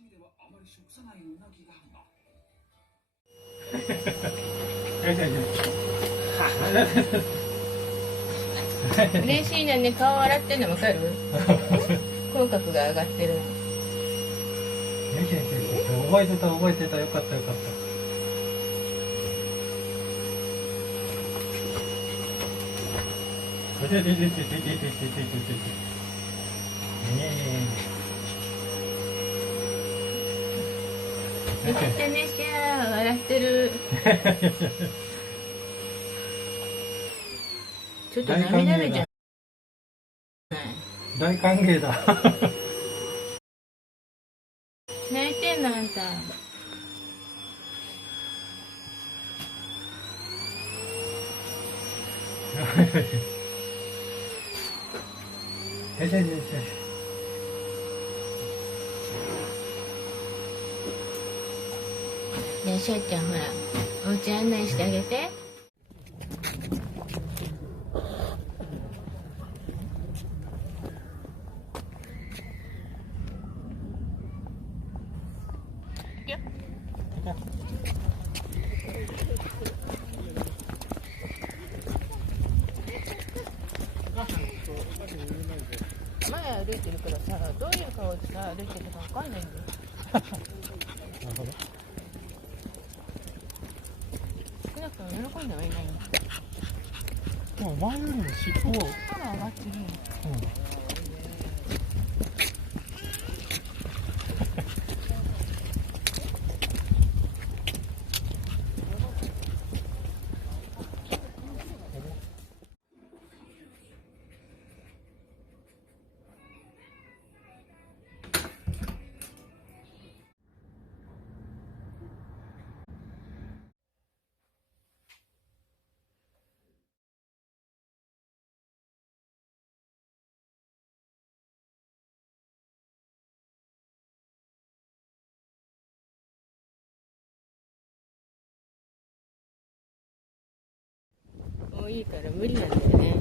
刺身ではあまり食さないような気があるな。嬉しいなね、顔洗ってんの分かる？口角が上がってる。覚えてた覚えてた、よかったよかった。めっちゃねしゃー笑ってる。ちょっと涙目じゃない。大歓迎だ。泣いてんのあんた。ねえしゃっちゃん、ほらお家案内してあげて。前歩いてるからさ、どういう顔でさ歩いてるかわかんないんだよ。なるほど。少なくとも喜んではいないんだ。でも前よりも尻尾を、歯が上がってる。もういいから無理なんだよね。